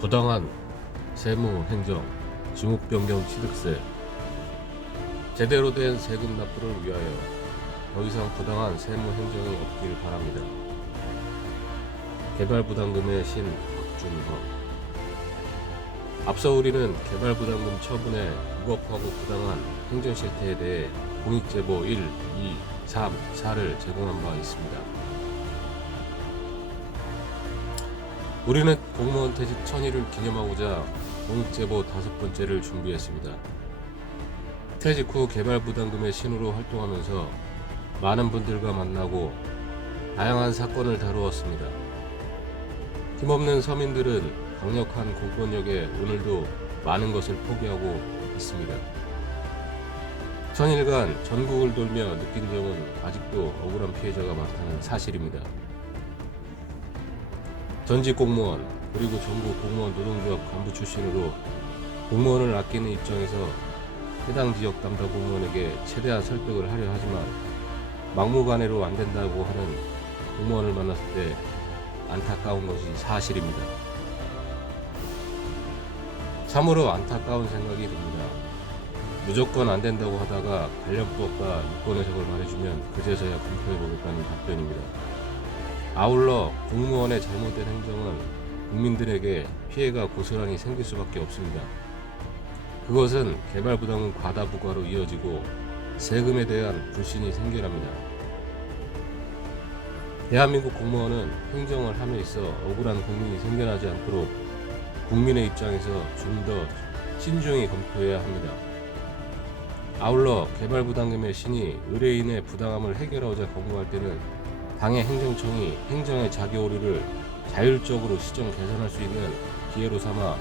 부당한 세무 행정, 지목 변경 취득세, 제대로 된 세금 납부를 위하여 더 이상 부당한 세무 행정이 없길 바랍니다. 개발부담금의 신 박준헌. 앞서 우리는 개발부담금 처분의 무법하고 부당한 행정실태에 대해 공익제보 1, 2, 3, 4를 제공한 바 있습니다. 우리는 공무원 퇴직 1000일을 기념하고자 공익제보 5번째를 준비했습니다. 퇴직 후 개발부담금의 신우로 활동하면서 많은 분들과 만나고 다양한 사건을 다루었습니다. 힘없는 서민들은 강력한 공권력에 오늘도 많은 것을 포기하고 있습니다. 1000일간 전국을 돌며 느낀 점은 아직도 억울한 피해자가 많다는 사실입니다. 전직 공무원 그리고 전국 공무원 노동조합 간부 출신으로 공무원을 아끼는 입장에서 해당 지역 담당 공무원에게 최대한 설득을 하려 하지만 막무가내로 안 된다고 하는 공무원을 만났을 때 안타까운 것이 사실입니다. 참으로 안타까운 생각이 듭니다. 무조건 안 된다고 하다가 관련법과 유권 해석을 말해주면 그제서야 검토해보겠다는 답변입니다. 아울러 공무원의 잘못된 행정은 국민들에게 피해가 고스란히 생길 수밖에 없습니다. 그것은 개발부담금 과다 부과로 이어지고 세금에 대한 불신이 생겨납니다. 대한민국 공무원은 행정을 함에 있어 억울한 국민이 생겨나지 않도록 국민의 입장에서 좀 더 신중히 검토해야 합니다. 아울러 개발부담금의 신이 의뢰인의 부당함을 해결하고자 권고할 때는 당의 행정청이 행정의 자기 오류를 자율적으로 시정 개선할 수 있는 기회로 삼아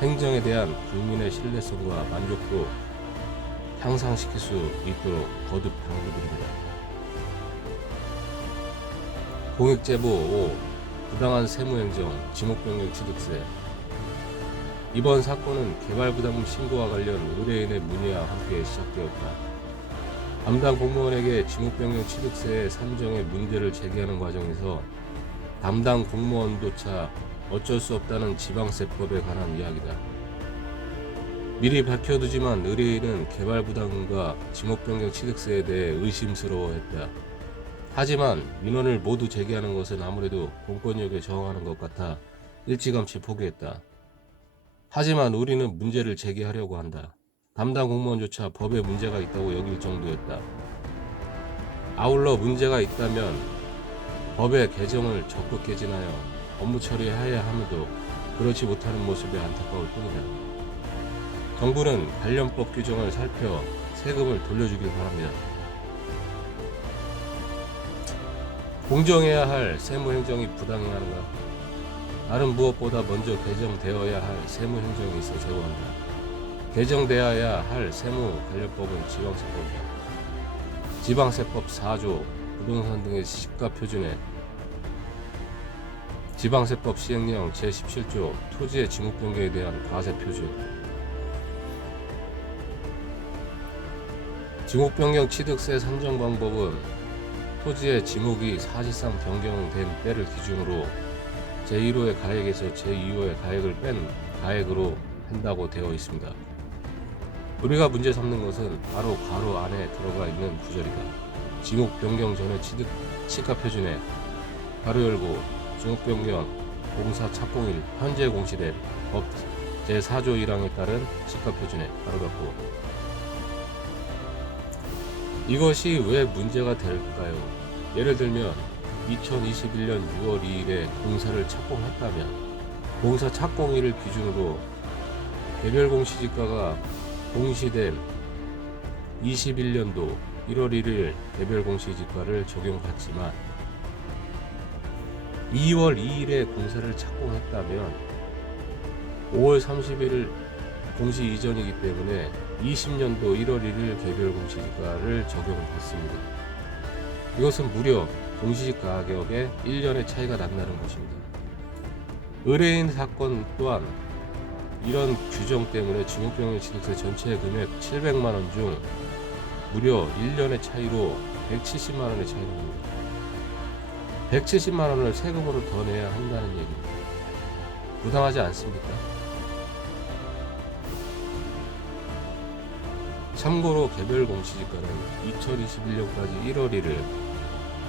행정에 대한 국민의 신뢰성과 만족도 향상시킬 수 있도록 거듭 당부드립니다. 공익제보 5. 부당한 세무행정, 지목변경 취득세. 이번 사건은 개발부담금 신고와 관련 의뢰인의 문의와 함께 시작되었다. 담당 공무원에게 지목변경 취득세의 산정에 문제를 제기하는 과정에서 담당 공무원조차 어쩔 수 없다는 지방세법에 관한 이야기다. 미리 밝혀두지만 의뢰인은 개발부담금과 지목변경 취득세에 대해 의심스러워했다. 하지만 민원을 모두 제기하는 것은 아무래도 공권력에 저항하는 것 같아 일찌감치 포기했다. 하지만 우리는 문제를 제기하려고 한다. 담당 공무원조차 법에 문제가 있다고 여길 정도였다. 아울러 문제가 있다면 법의 개정을 적극 개진하여 업무 처리해야 함에도 그렇지 못하는 모습에 안타까울 뿐이다. 정부는 관련법 규정을 살펴 세금을 돌려주길 바랍니다. 공정해야 할 세무행정이 부당하는가? 나는 무엇보다 먼저 개정되어야 할 세무행정이 있어 제보한다. 개정되어야 할 세무관련법은 지방세법이다. 지방세법 4조 부동산 등의 시가표준에 지방세법 시행령 제17조 토지의 지목변경에 대한 과세표준. 지목변경 취득세 산정 방법은 토지의 지목이 사실상 변경된 때를 기준으로 제1호의 가액에서 제2호의 가액을 뺀 가액으로 한다고 되어 있습니다. 우리가 문제 삼는 것은 바로 괄호 안에 들어가 있는 구절이다. 지목 변경 전의 취득 시가표준에 괄호 열고 지목 변경 공사 착공일 현재 공시된 법 제4조 1항에 따른 시가표준에 괄호 닫고. 이것이 왜 문제가 될까요? 예를 들면 2021년 6월 2일에 공사를 착공했다면 공사 착공일을 기준으로 개별 공시지가가 공시된 21년도 1월 1일 개별 공시지가를 적용받지만 2월 2일에 공사를 착공했다면 5월 30일 공시 이전이기 때문에 20년도 1월 1일 개별 공시지가를 적용받습니다. 이것은 무려 공시지 가격에 1년의 차이가 난다는 것입니다. 의뢰인 사건 또한 이런 규정 때문에 지목변경 취득세 전체 금액 700만원 중 무려 1년의 차이로 170만원의 차이가 납니다. 170만원을 세금으로 더 내야 한다는 얘기입니다. 부당하지 않습니까? 참고로 개별 공시지가는 2021년까지 1월 1일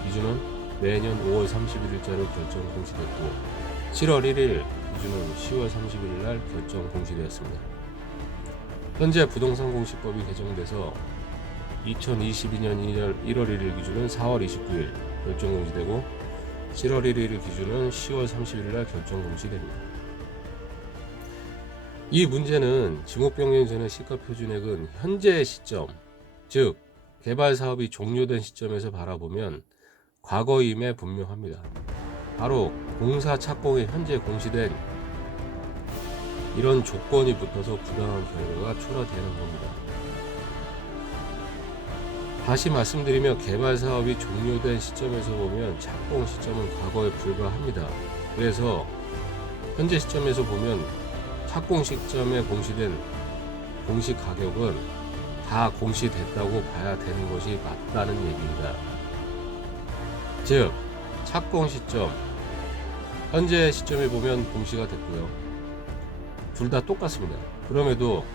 기준은 매년 5월 31일자로 결정 공시됐고 7월 1일 기준은 10월 31일 날 결정 공시되었습니다. 현재 부동산 공시법이 개정돼서 2022년 1월 1일 기준은 4월 29일 결정 공시되고 7월 1일 기준은 10월 31일 날 결정 공시됩니다. 이 문제는 지목변경 전의 시가표준액은 현재 시점, 즉 개발 사업이 종료된 시점에서 바라보면 과거임에 분명합니다. 바로 공사 착공이 현재 공시된 이런 조건이 붙어서 부당한 결과가 초래되는 겁니다. 다시 말씀드리면 개발 사업이 종료된 시점에서 보면 착공 시점은 과거에 불과합니다. 그래서 현재 시점에서 보면 착공 시점에 공시된 공시 가격은 다 공시됐다고 봐야 되는 것이 맞다는 얘기입니다. 즉 착공 시점, 현재 시점에 보면 공시가 됐고요. 둘 다 똑같습니다. 그럼에도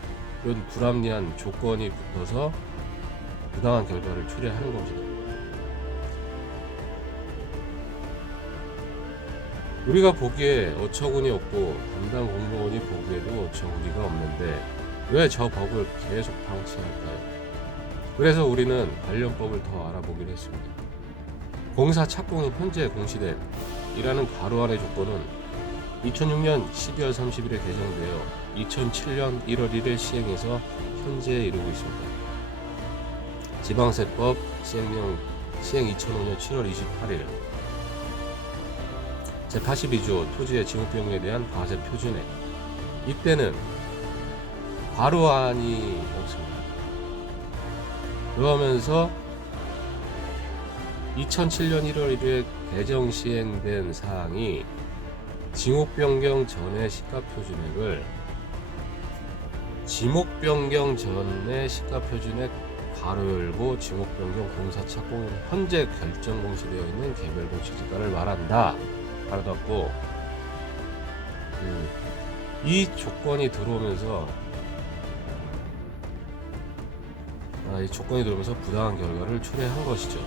이런 불합리한 조건이 붙어서 부당한 결과를 초래하는 겁니다. 우리가 보기에 어처구니 없고 담당 공무원이 보기에도 어처구니가 없는데 왜 저 법을 계속 방치할까요? 그래서 우리는 관련법을 더 알아보기로 했습니다. 공사 착공이 현재 공시된 이라는 괄호 안의 조건은 2006년 12월 30일에 개정되어 2007년 1월 1일 시행해서 현재에 이르고 있습니다. 지방세법 시행 2005년 7월 28일 제82조 토지의 지목변경에 대한 과세 표준액, 이때는 괄호안이 없습니다. 그러면서 2007년 1월 1일에 개정 시행된 사항이 지목변경 전의 시가표준액을 지목변경 전의 시가표준액 괄호 열고 지목변경 공사 착공은 현재 결정 공시되어 있는 개별 공시지가를 말한다. 괄호 닫고 이 조건이 들어오면서 부당한 결과를 초래한 것이죠.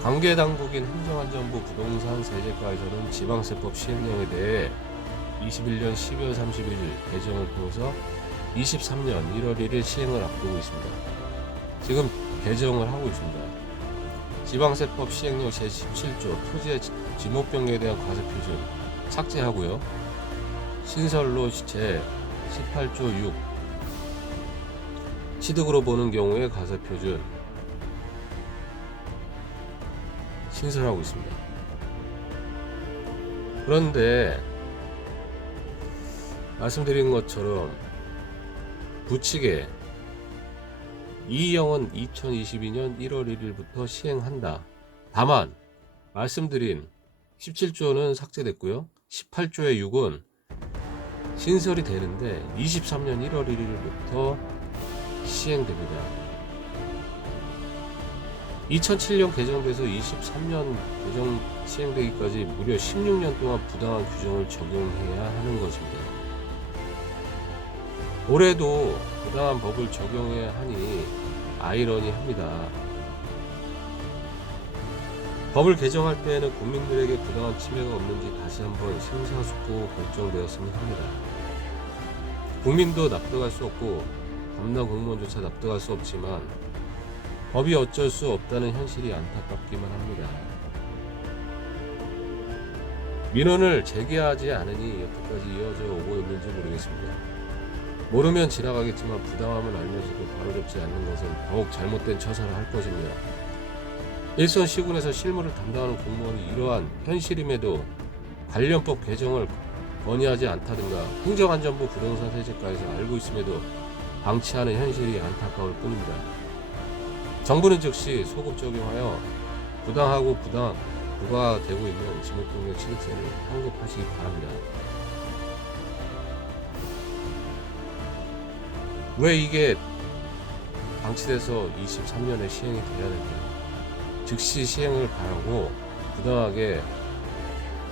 관계 당국인 행정안전부 부동산 세제과에서는 지방세법 시행령에 대해 21년 12월 31일 개정을 통해서 23년 1월 1일 시행을 앞두고 있습니다. 지금 개정을 하고 있습니다. 지방세법 시행령 제17조 토지의 지목변경에 대한 과세 표준 삭제하고요. 신설로 제18조 6 취득으로 보는 경우에 과세 표준 신설하고 있습니다. 그런데 말씀드린 것처럼 부칙에 이의령은 2022년 1월 1일부터 시행한다. 다만 말씀드린 17조는 삭제됐고요. 18조의 6은 신설이 되는데 23년 1월 1일부터 시행됩니다. 2007년 개정돼서 23년 개정 시행되기까지 무려 16년 동안 부당한 규정을 적용해야 하는 것입니다. 올해도 부당한 법을 적용해야 하니 아이러니합니다. 법을 개정할 때에는 국민들에게 부당한 침해가 없는지 다시 한번 심사숙고 결정되었으면 합니다. 국민도 납득할 수 없고 담당 공무원조차 납득할 수 없지만 법이 어쩔 수 없다는 현실이 안타깝기만 합니다. 민원을 제기하지 않으니 여태까지 이어져 오고 있는지 모르겠습니다. 모르면 지나가겠지만 부당함을 알면서도 바로잡지 않는 것은 더욱 잘못된 처사를 할 것입니다. 일선 시군에서 실무를 담당하는 공무원이 이러한 현실임에도 관련법 개정을 건의하지 않다든가 행정안전부 부동산 세제과에서 알고 있음에도 방치하는 현실이 안타까울 뿐입니다. 정부는 즉시 소급 적용하여 부당하고 부과되고 있는 지목변경 취득세를 환급하시기 바랍니다. 왜 이게 방치돼서 23년에 시행이 돼야 될까요? 즉시 시행을 바라고 부당하게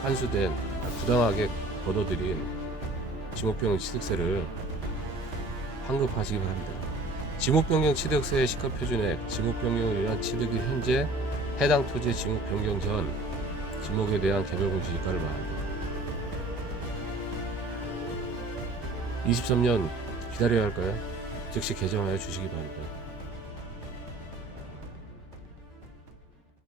환수된 부당하게 걷어들인 지목변경 취득세를 환급하시기 바랍니다. 지목변경 취득세의 시가표준액, 지목변경을 위한 취득이 현재 해당 토지의 지목변경 전 지목에 대한 개별공시지가를 말합니다. 23년 기다려야 할까요? 즉시 개정하여 주시기 바랍니다.